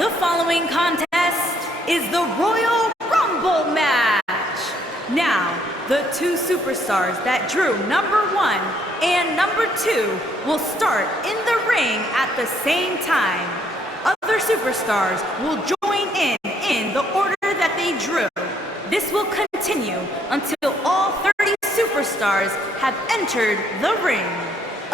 The following contest is the Royal Rumble match. Now, the two superstars that drew number 1 and number 2 will start in the ring at the same time. Other superstars will join in the order that they drew. This will continue until all 30 superstars have entered the ring.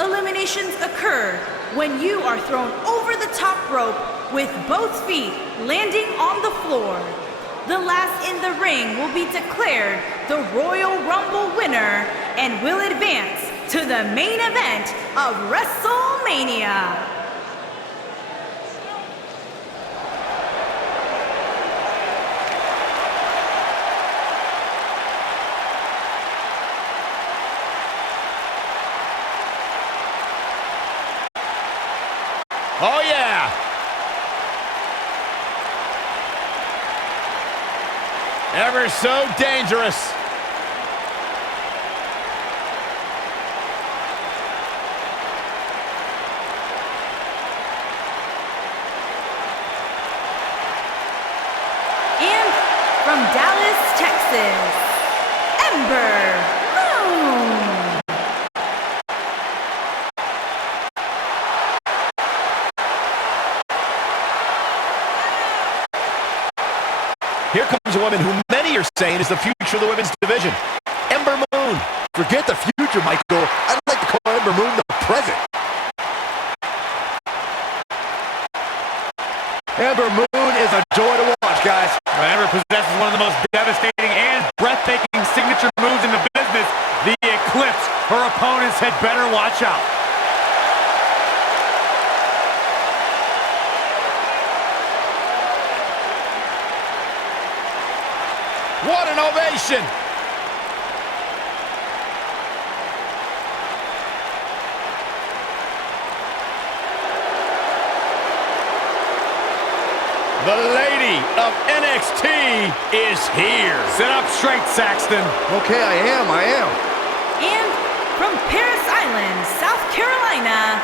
Eliminations occur when you are thrown over the top rope with both feet landing on the floor. The last in the ring will be declared the Royal Rumble winner and will advance to the main event of WrestleMania. Oh, yeah. Ever so dangerous. And from Dallas, Texas, Ember Moon. Here comes a woman who many are saying is the future of the women's division. Ember Moon. Forget the future, Michael. I'd like to call Ember Moon the present. Ember Moon is a joy to watch, guys. Ember possesses one of the most devastating and breathtaking signature moves in the business, the Eclipse. Her opponents had better watch out. What an ovation! The lady of NXT is here. Sit up straight, Saxton. Okay, I am. And from Paris Island, South Carolina,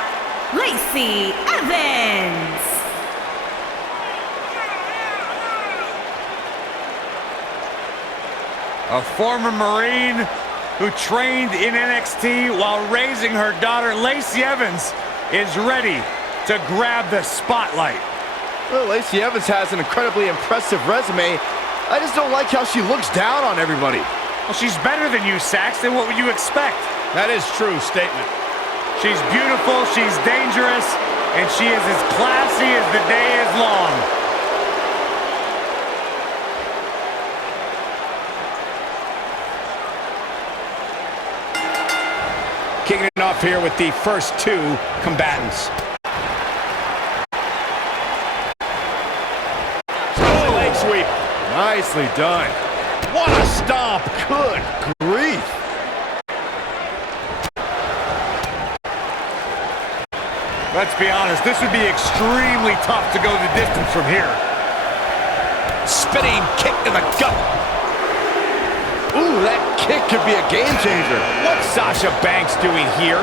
Lacey Evans. A former Marine who trained in NXT while raising her daughter, Lacey Evans, is ready to grab the spotlight. Well, Lacey Evans has an incredibly impressive resume. I just don't like how she looks down on everybody. Well, she's better than you, Saxton. What would you expect? That is true statement. She's beautiful, she's dangerous, and she is as classy as the day is long. Kicking it off here with the first two combatants. Oh, leg sweep. Nicely done. What a stomp. Good grief. Let's be honest, this would be extremely tough to go the distance from here. Spinning kick to the gut. Ooh, that kick could be a game changer. What's Sasha Banks doing here?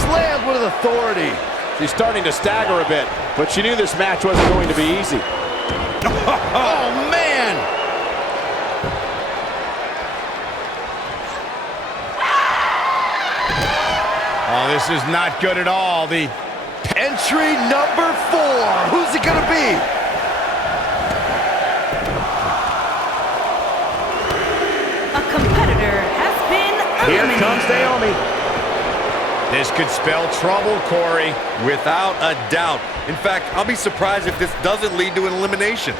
Slammed with authority. She's starting to stagger a bit, but she knew this match wasn't going to be easy. Oh, man! Oh, this is not good at all. The entry number 4. Who's it gonna be? A competitor has been eliminated. Here comes Naomi. This could spell trouble, Corey. Without a doubt. In fact, I'll be surprised if this doesn't lead to an elimination.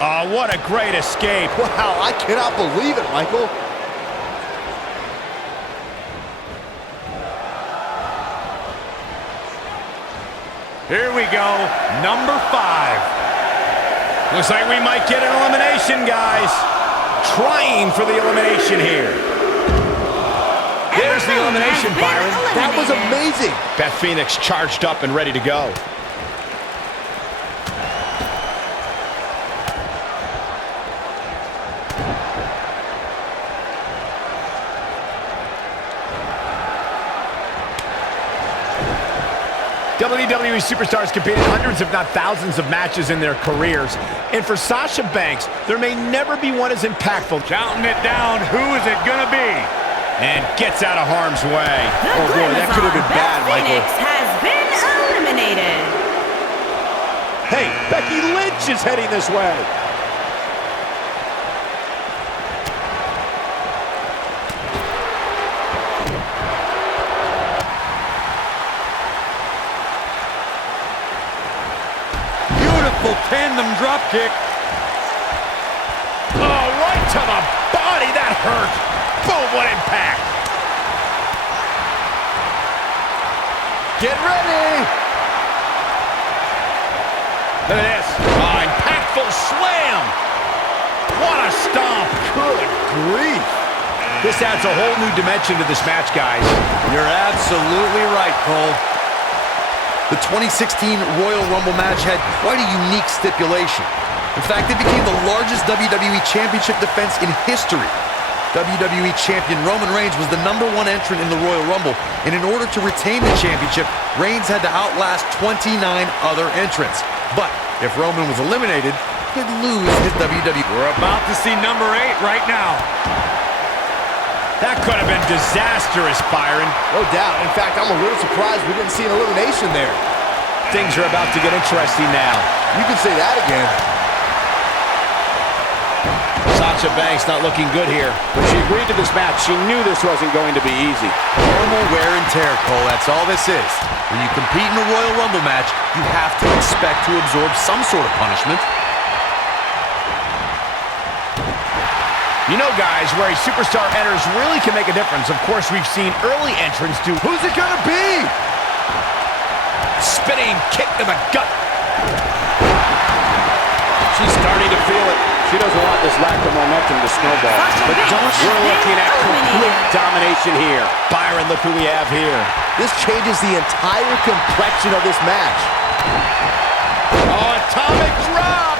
Oh, what a great escape. Wow, I cannot believe it, Michael. Here we go, number 5. Looks like we might get an elimination, guys. Trying for the elimination here. There's the elimination, Byron. That was amazing. Beth Phoenix charged up and ready to go. WWE superstars competed in hundreds, if not thousands, of matches in their careers. And for Sasha Banks, there may never be one as impactful. Counting it down, who is it gonna be? And gets out of harm's way. The Oh boy, that could have been bad, Michael. Phoenix has been eliminated. Hey, Becky Lynch is heading this way. Beautiful tandem drop kick. Oh, right to the body. That hurt. Boom, what impact. Get ready. Look at this. Oh, impactful slam. What a stomp. Good grief. This adds a whole new dimension to this match, guys. You're absolutely right, Cole. The 2016 Royal Rumble match had quite a unique stipulation. In fact, it became the largest WWE Championship defense in history. WWE Champion Roman Reigns was the #1 entrant in the Royal Rumble, and in order to retain the championship, Reigns had to outlast 29 other entrants. But if Roman was eliminated, he'd lose his WWE. We're about to see number 8 right now. That could have been disastrous, Byron. No doubt. In fact, I'm a little surprised we didn't see an elimination there. Things are about to get interesting now. You can say that again. Sasha Banks not looking good here. When she agreed to this match, she knew this wasn't going to be easy. Normal wear and tear, Cole. That's all this is. When you compete in a Royal Rumble match, you have to expect to absorb some sort of punishment. You know, guys, where a superstar enters really can make a difference. Of course, we've seen early entrants do. Who's it gonna be? Spinning kick to the gut. She's starting to feel it. She doesn't want this lack of momentum to snowball. Sasha But Banks we're looking at complete domination here. Byron, look who we have here. This changes the entire complexion of this match. Oh, atomic drop.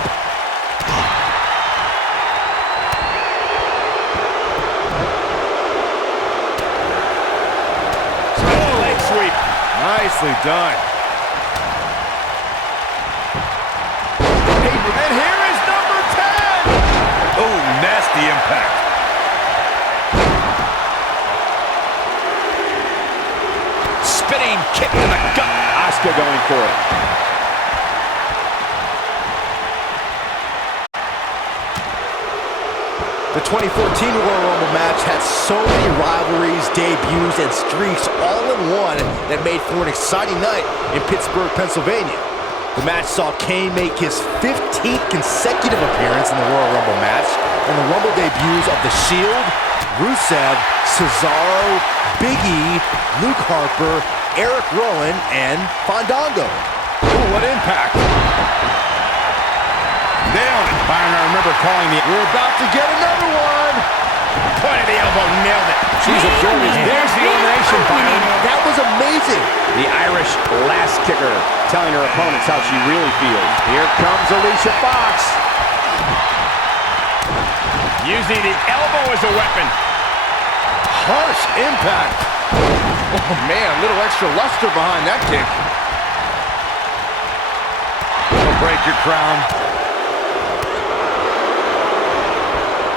Leg sweep. Nicely done. And here is number 10. Oh, nasty impact. Spinning kick to the gut. Asuka going for it. The 2014 Royal Rumble match had so many rivalries, debuts, and streaks all in one that made for an exciting night in Pittsburgh, Pennsylvania. The match saw Kane make his 15th consecutive appearance in the Royal Rumble match, and the Rumble debuts of The Shield, Rusev, Cesaro, Big E, Luke Harper, Eric Rowan, and Fandango. Ooh, what impact. Nailed it. Byron, I remember calling the... We're about to get another one. Point of the elbow, nailed it. She's absorbing. There's the elimination, Byron. That was amazing. The Irish last kicker, telling her opponents how she really feels. Here comes Alicia Fox. Using the elbow as a weapon. Harsh impact. Oh, man, a little extra luster behind that kick. Don't break your crown.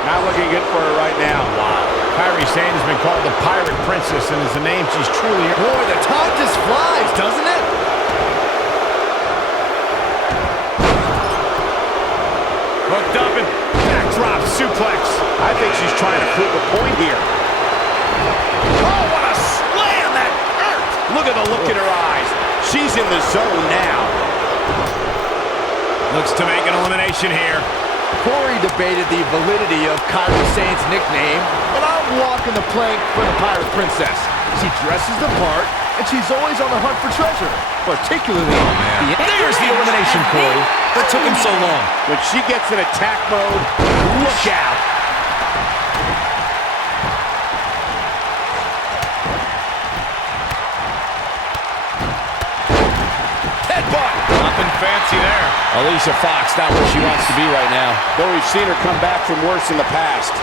Not looking good for her right now. Wow. Kairi Sane has been called the Pirate Princess, and is a name she's truly... Boy, the time just flies, doesn't it? Hooked up and backdrop suplex. I think she's trying to prove a point here. Oh, what a slam! That hurt! Look at the look in her eyes. She's in the zone now. Looks to make an elimination here. Corey debated the validity of Kairi Sane's nickname, but I'm walking the plank for the Pirate Princess. She dresses the part, and she's always on the hunt for treasure, particularly There's the elimination, Corey. What took him so long? When she gets in attack mode, look out. Headbutt. Nothing fancy there. Alicia Fox not where she wants to be right now. Though we've seen her come back from worse in the past.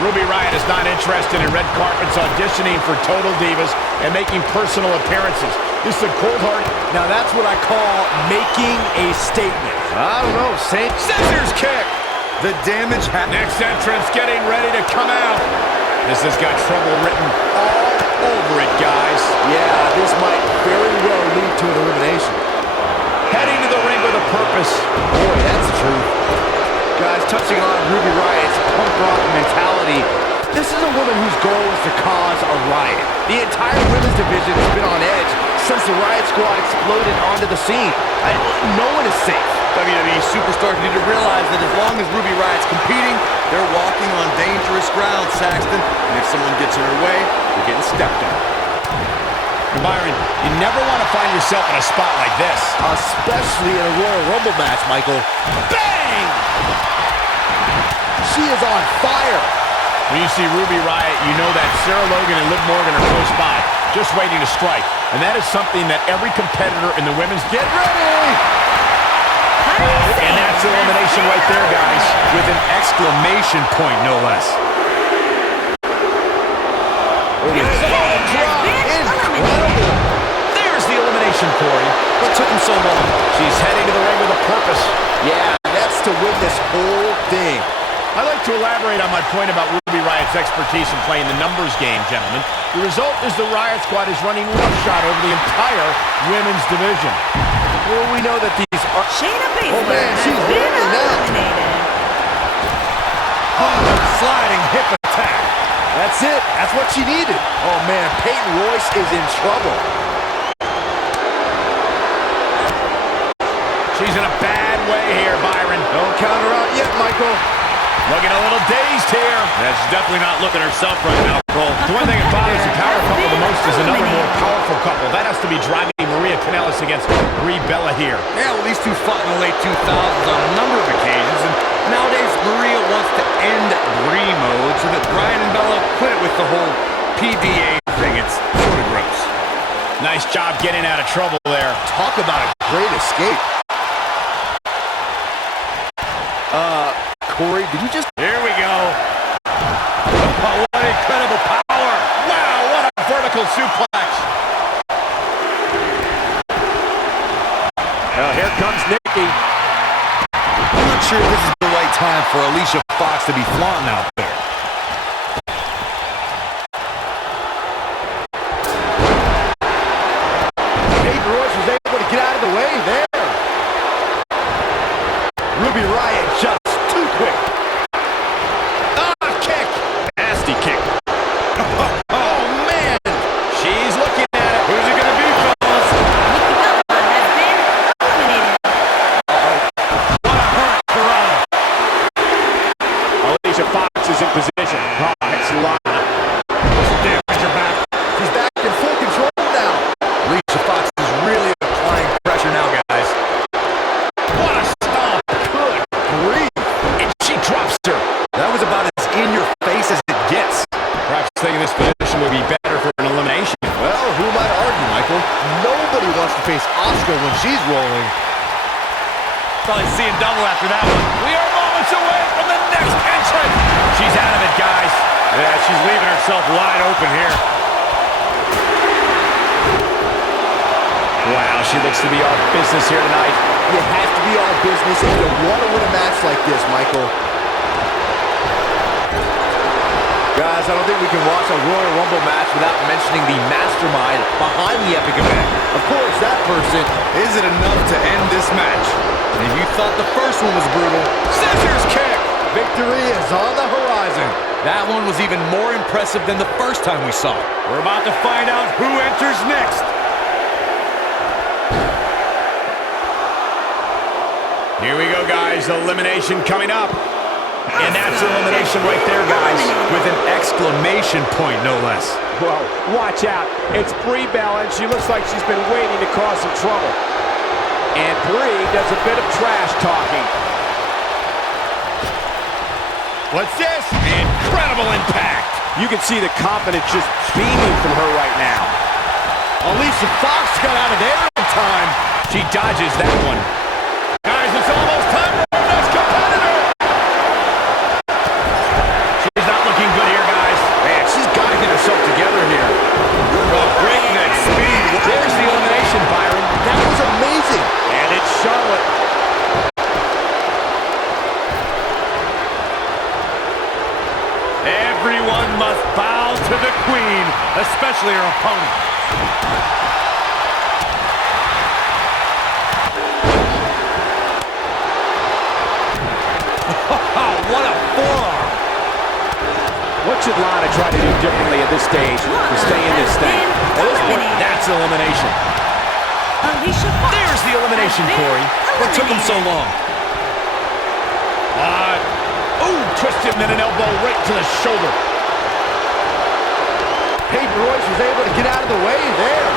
Ruby Riott is not interested in red carpets, auditioning for Total Divas and making personal appearances. This is a cold-hearted... Now that's what I call making a statement. I don't know, Saint. Scissors kick! The damage Next entrance getting ready to come out. This has got trouble written all over it, guys. Yeah, this might very well lead to an elimination. Heading to the ring with a purpose. Boy, that's the truth. Guys, touching on Ruby Riot's punk rock mentality, this is a woman whose goal is to cause a riot. The entire women's division has been on edge since the Riot Squad exploded onto the scene. No one is safe. WWE superstars need to realize that as long as Ruby Riot's competing, they're walking on dangerous ground, Saxton. And if someone gets in her way, they're getting stepped on. Byron, you never want to find yourself in a spot like this. Especially in a Royal Rumble match, Michael. Bang! She is on fire. When you see Ruby Riot, you know that Sarah Logan and Liv Morgan are close by, just waiting to strike. And that is something that every competitor in the women's... Get ready! And that's elimination right there, guys, with an exclamation point, no less. Incredible. There's the elimination, Corey. What took him so long? She's heading to the ring with a purpose. Yeah, that's to win this whole thing. I'd like to elaborate on my point about Ruby Riot's expertise in playing the numbers game, gentlemen. The result is the Riot Squad is running roughshod over the entire women's division. Well, we know that these are... Shayna Baszler Oh, man, she's has been rolling now. eliminated. Sliding hip attack. That's it. That's what she needed. Oh, man, Peyton Royce is in trouble. She's in a bad way here, Byron. Don't count her out yet, Michael. Looking a little dazed here. That's definitely not looking herself right now, Cole. The one thing that bothers the power couple the most is another more powerful couple. That has to be driving Maria Kanellis against Brie Bella here. Yeah, well, these two fought in the late 2000s on a number of occasions, and nowadays Maria wants to end Brie mode so that Bryan and Bella quit with the whole PDA thing. It's sort of gross. Nice job getting out of trouble there. Talk about a great escape. Corey, did you just... Here we go. Oh, what incredible power. Wow, what a vertical suplex. Well, here comes Nikki. I'm not sure this is the right time for Alicia Fox to be flaunting out there. Peyton Royce was able to get out of the way there. Ruby Riot just too quick. Kick. Nasty kick. Oh, man. She's looking at it. Who's it going to be, fellas? Nikki Bella has been eliminated. What a hurt for Rana. Alicia Fox is in position. Oh, it's Lana. Damage her back. She's back in full control now. Alicia Fox is really applying pressure now, guys. What a stomp. Good grief. And she drops her. That was about as in your face as it gets. Perhaps thinking this position would be better for an elimination. Well, who might argue, Michael? Nobody wants to face Asuka when she's rolling. Probably seeing double after that one. We are moments away from the next entrant. She's out of it, guys. Yeah, she's leaving herself wide open here. Wow, she looks to be all business here tonight. You have to be all business if you want to win a match like this, Michael. Guys, I don't think we can watch a Royal Rumble match without mentioning the mastermind behind the epic event. Of course, that person... Is it enough to end this match? And you thought the first one was brutal. Scissors kick. Victory is on the horizon. That one was even more impressive than the first time we saw it. We're about to find out who enters next. Here we go, guys. Elimination coming up. And that's elimination right there, guys. With an exclamation point, no less. Well, watch out. It's Brie Bella, and she looks like she's been waiting to cause some trouble. And Brie does a bit of trash talking. What's this? Incredible impact. You can see the confidence just beaming from her right now. Alicia Fox got out of there in time. She dodges that one. Guys, it's almost time for our next competitor. She's not looking good here, guys. Man, she's got to get herself together here. Breakneck speed. There's the elimination. Everyone must bow to the queen, especially her opponent. What a forearm! What should Lana try to do differently at this stage to stay in this thing? At this point, that's elimination. Alicia Fox There's the elimination, has been Corey. What took him so long? Twisted and an elbow right to the shoulder. Peyton Royce was able to get out of the way there.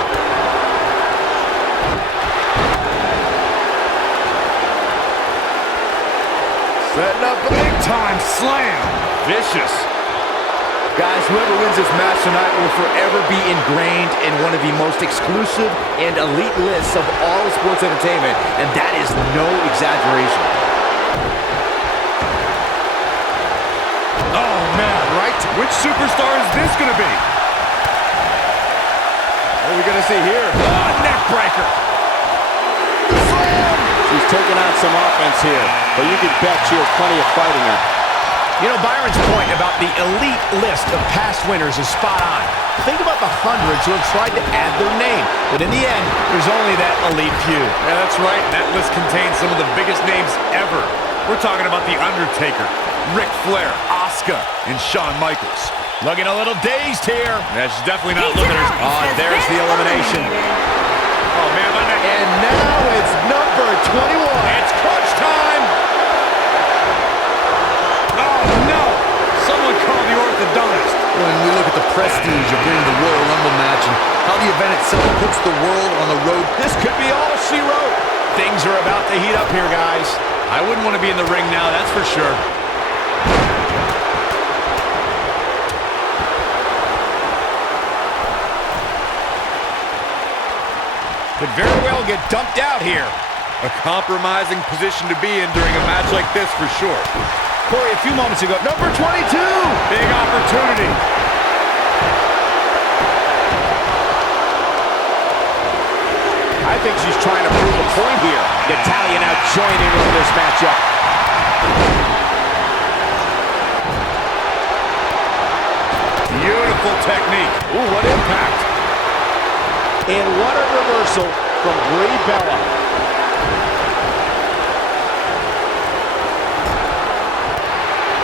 Setting up a big-time slam. Vicious. Guys, whoever wins this match tonight will forever be ingrained in one of the most exclusive and elite lists of all of sports entertainment, and that is no exaggeration. Oh, man, right? Which superstar is this going to be? What are we going to see here? Oh, neck breaker. She's taking on some offense here, but you can bet she has plenty of fight in her. You know, Byron's point about the elite list of past winners is spot on. Think about the hundreds who have tried to add their name, but in the end, there's only that elite few. Yeah, that's right. That list contains some of the biggest names ever. We're talking about The Undertaker, Ric Flair, Asuka, and Shawn Michaels. Looking a little dazed here. Yeah, she's definitely not looking at her. Oh, there's the elimination. Oh, man, my neck. And now it's number 21. It's crunch time. Oh, no. Someone call the orthodontist. When we look at the prestige of winning the Royal Rumble match and how the event itself puts the world on the road, This could be all she wrote. Things are about to heat up here, guys. I wouldn't want to be in the ring now, that's for sure. Could very well get dumped out here. A compromising position to be in during a match like this, for sure. Corey, a few moments ago, Number 22. Big opportunity. I think she's trying to prove a point here. Natalya now joining into this matchup. Beautiful technique. Ooh, what impact. And what a reversal from Brie Bella.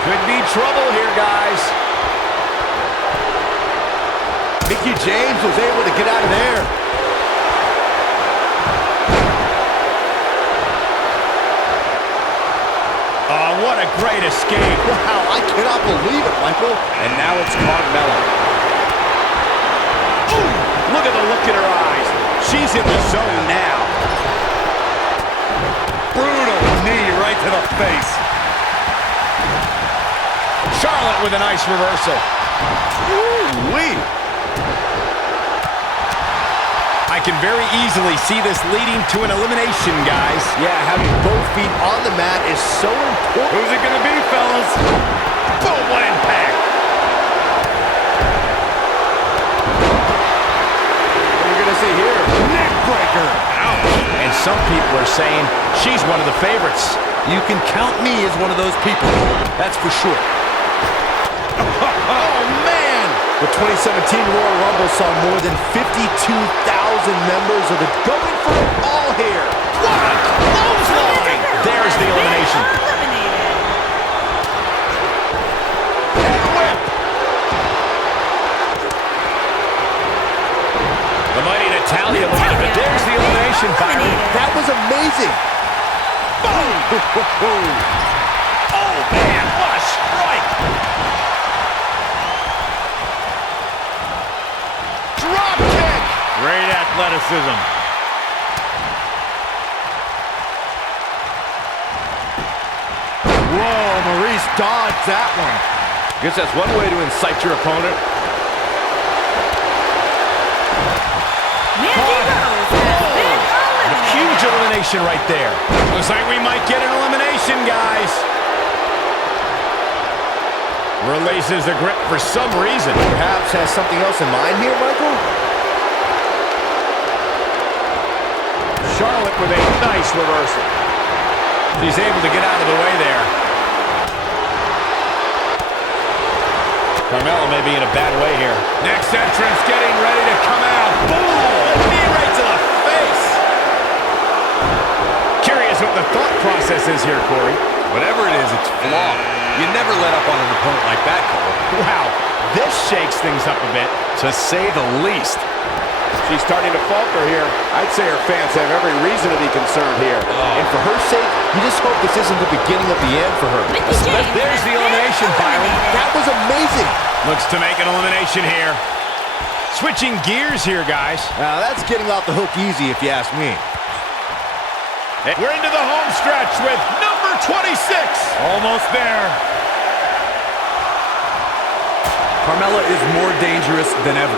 could be trouble here, guys. Mickie James was able to get out of there. Oh, what a great escape. Wow, I cannot believe it, Michael. And now it's Carmella. Ooh, look at the look in her eyes. She's in the zone now. Brutal knee right to the face. Charlotte with a nice reversal. Ooh-wee. I can very easily see this leading to an elimination, guys. Yeah, having both feet on the mat is so important. Who's it going to be, fellas? Boom, what impact. What are we going to see here? Neck breaker. And some people are saying she's one of the favorites. You can count me as one of those people. That's for sure. Oh, man. The 2017 Royal Rumble saw more than 52,000 members of the going for it all here. What a clothesline. There's the elimination. And whip. The mighty Natalya. There's the elimination, Byron. That was amazing. Oh, man, what a strike. Drop kick. Great athleticism. Whoa, Maurice dodged that one. Guess that's one way to incite your opponent. Mandy Rose has been eliminated. Huge elimination right there. Looks like we might get an elimination, guys. Releases the grip for some reason. Perhaps has something else in mind here, Michael? Charlotte with a nice reversal. She's able to get out of the way there. Carmella may be in a bad way here. Next entrance getting ready to come out. Boom! Knee right to the face. Curious what the thought process is here, Corey. Whatever it is, it's flawed. You never let up on an opponent like that, Cole. Wow, this shakes things up a bit, To say the least. She's starting to falter here. I'd say her fans have every reason to be concerned here. And for her sake, you just hope this isn't the beginning of the end for her. Mickey James there's has the been elimination, Byron. eliminated. That was amazing. Looks to make an elimination here. Switching gears here, guys. Now, that's getting off the hook easy, if you ask me. We're into the home stretch with number 26. Almost there. Carmella is more dangerous than ever.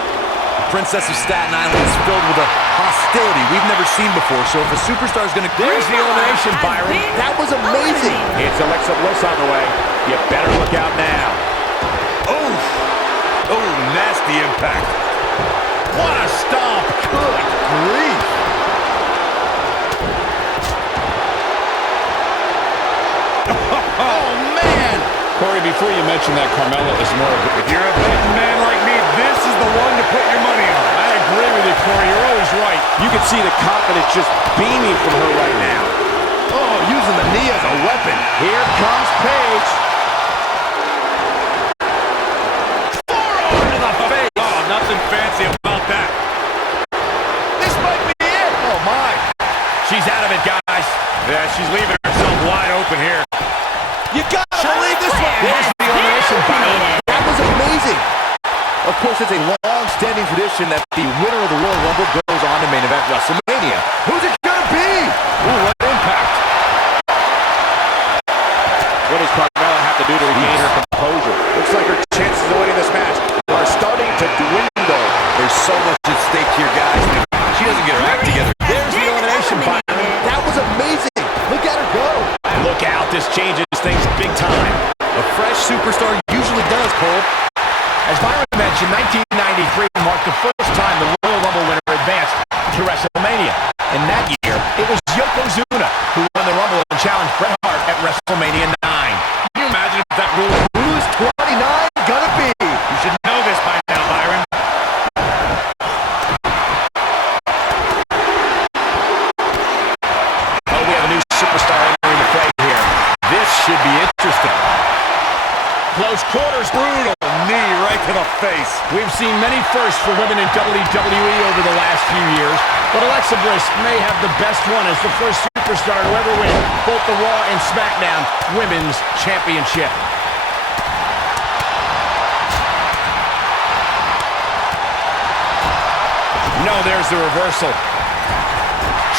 The Princess of Staten Island is filled with a hostility we've never seen before, so if a superstar is going to... There's the elimination, Has Byron. been That was amazing. eliminated. It's Alexa Bliss on the way. You better look out now. Oh, nasty impact. What a stomp. Good grief. Oh, man. Corey, before you mention that Carmella is more of a... If you're a betting man like me, this is the one to put your money on. I agree with you, Corey. You're always right. You can see the confidence just beaming from her right now. Oh, using the knee as a weapon. Here comes Paige. Forearm to the face. Oh, nothing fancy about that. This might be it. Oh, my. She's out of it, guys. Yeah, she's leaving herself wide open here. You gotta believe this one. There's the elimination, Byron. That was amazing. Of course, it's a long-standing tradition that the winner of the Royal Rumble goes on to main event WrestleMania. Who's it gonna be? Ooh, what impact. What does Carmella have to do to regain her composure? Looks like her chances of winning this match are starting to dwindle. There's so much at stake here, guys. She doesn't get her act together. There's the elimination, Byron. That was amazing. Look at her go. Look out. This changes things big time. A fresh superstar usually does, Cole. As Byron mentioned, 1993 marked the first time the Royal Rumble winner advanced to WrestleMania. And that year, it was Yokozuna who won the Rumble and challenged Bret Hart at WrestleMania 9. Can you imagine if that rule... Who's 29 gonna be? You should know this by now, Byron. Oh, we have a new superstar entering the fray here. This should be interesting. Close quarters, brutal. Knee right to the face. We've seen many firsts for women in WWE over the last few years, but Alexa Bliss may have the best one as the first superstar to ever win both the Raw and SmackDown Women's Championship. No, there's the reversal.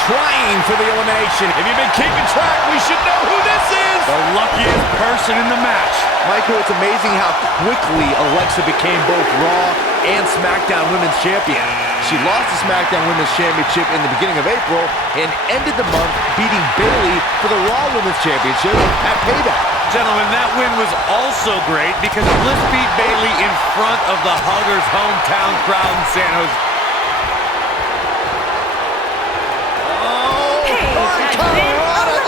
Trying for the elimination. If you've been keeping track, we should know who this is. The luckiest person in the match. Michael, it's amazing how quickly Alexa became both Raw and SmackDown Women's Champion. She lost the SmackDown Women's Championship in the beginning of April and ended the month beating Bayley for the Raw Women's Championship at Payback. Gentlemen, that win was also great because Bliss beat Bayley in front of the Huggers' hometown crowd in San Jose.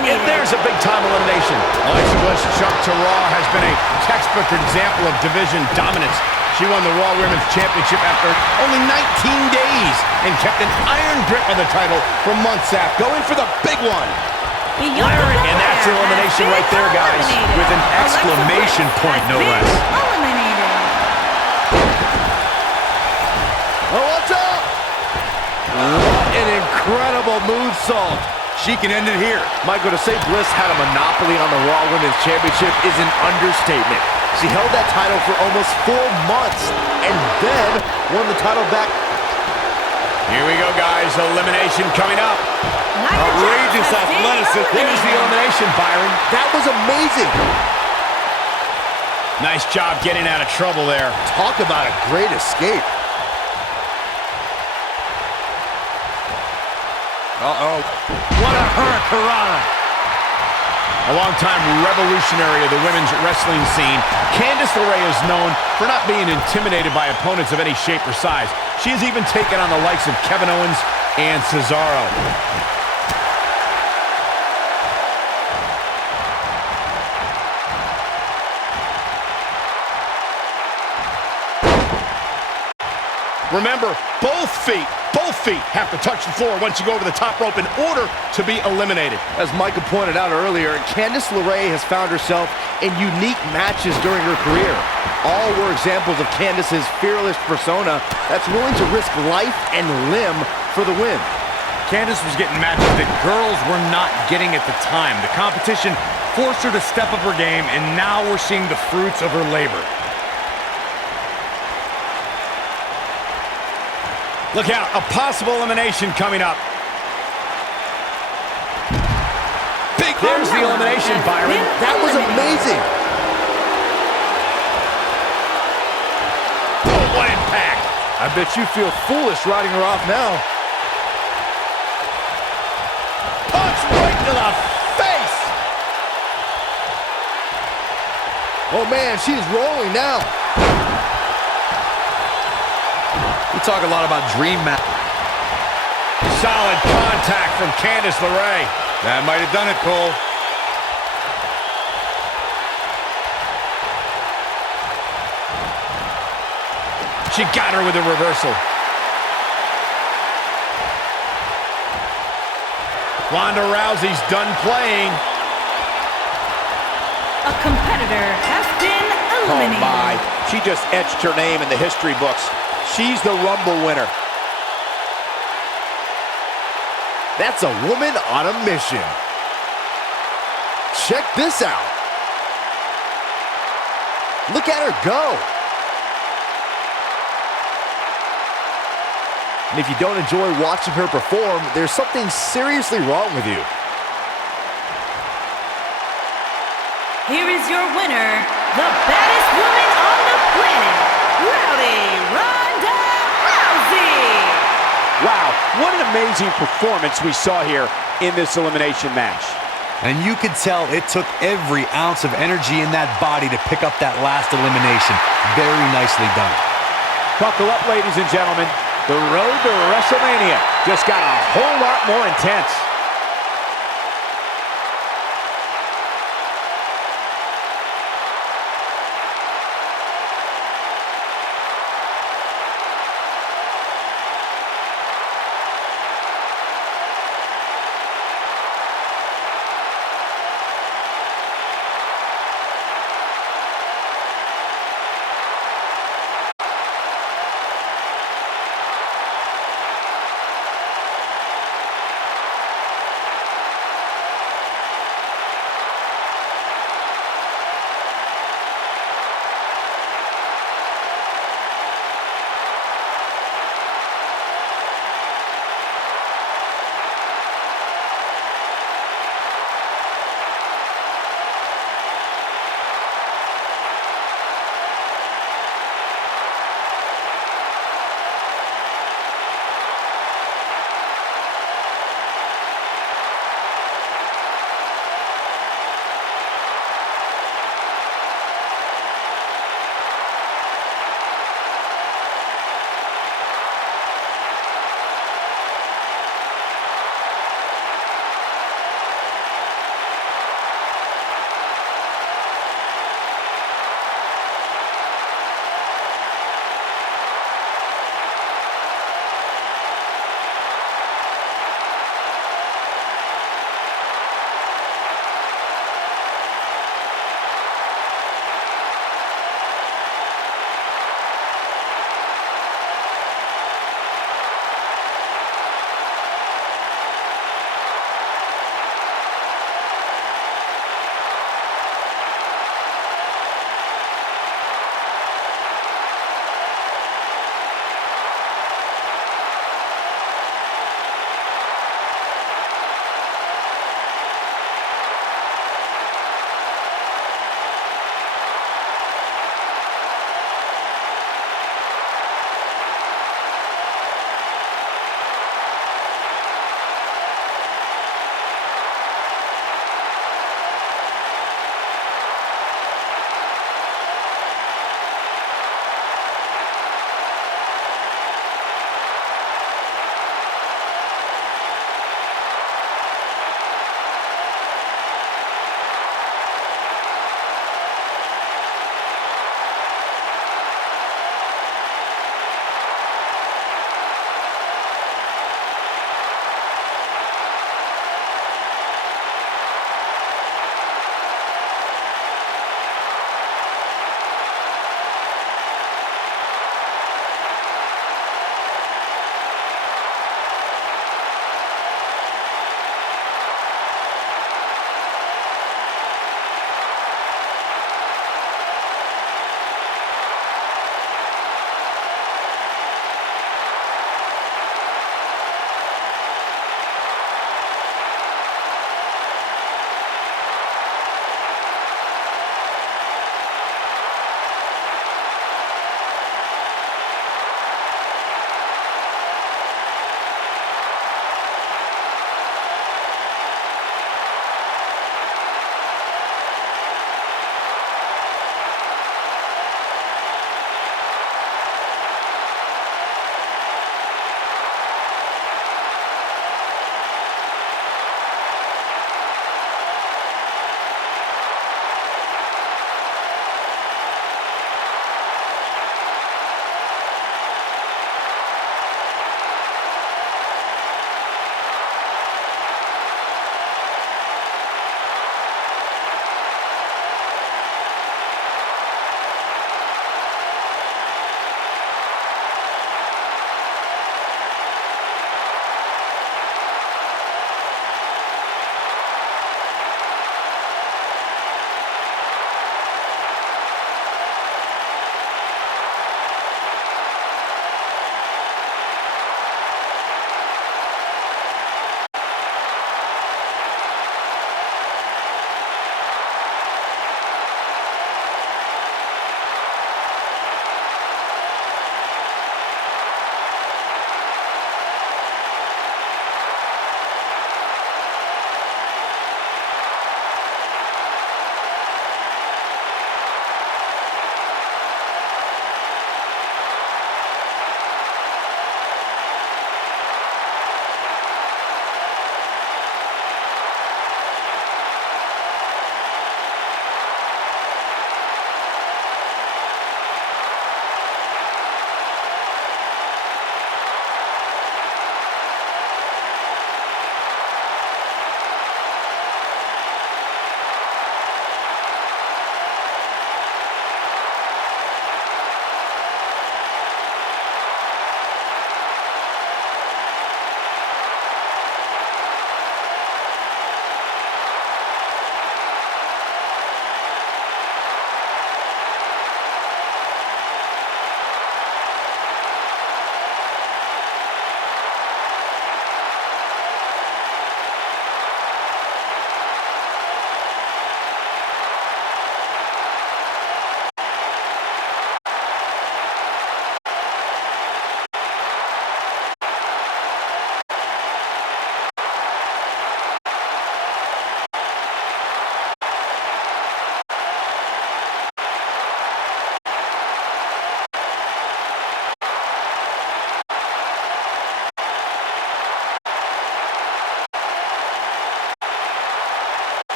And there's a big-time elimination. Alexa Bliss' jump to Raw has been a textbook example of division dominance. She won the Raw Women's Championship after only 19 days and kept an iron grip on the title for months after. Going for the big one. And that's the elimination right there, guys, with an exclamation point, no less. Eliminated. Oh, what's up? What an incredible moonsault. She can end it here. Michael, to say Bliss had a monopoly on the Raw Women's Championship is an understatement. She held that title for almost 4 months and then won the title back. Here we go, guys. Elimination coming up. Outrageous athleticism. There's the elimination, Byron. That was amazing. Nice job getting out of trouble there. Talk about a great escape. Uh-oh. What a hurricanrana. A longtime revolutionary of the women's wrestling scene, Candice LeRae is known for not being intimidated by opponents of any shape or size. She has even taken on the likes of Kevin Owens and Cesaro. Remember, both feet have to touch the floor once you go over the top rope in order to be eliminated. As Michael pointed out earlier, Candice LeRae has found herself in unique matches during her career. All were examples of Candice's fearless persona that's willing to risk life and limb for the win. Candice was getting matches that girls were not getting at the time. The competition forced her to step up her game, and now we're seeing the fruits of her labor. Look out, a possible elimination coming up. There's the elimination, Byron. That was amazing. Oh, what impact. I bet you feel foolish riding her off now. Punch right to the face. Oh man, she's rolling now. We talk a lot about dream match. Solid contact from Candice LeRae. That might have done it, Cole. She got her with a reversal. Ronda Rousey's done playing. A competitor has been eliminated. Oh my, she just etched her name in the history books. She's the Rumble winner. That's a woman on a mission. Check this out. Look at her go. And if you don't enjoy watching her perform, there's something seriously wrong with you. Here is your winner, the baddest woman on the planet, Rowdy Ronda Rousey. Wow, what an amazing performance we saw here in this elimination match. And you could tell it took every ounce of energy in that body to pick up that last elimination. Very nicely done. Buckle up, ladies and gentlemen. The road to WrestleMania just got a whole lot more intense.